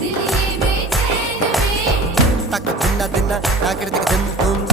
दिल ये बेचैन में तक दिन दिन आकृति तुम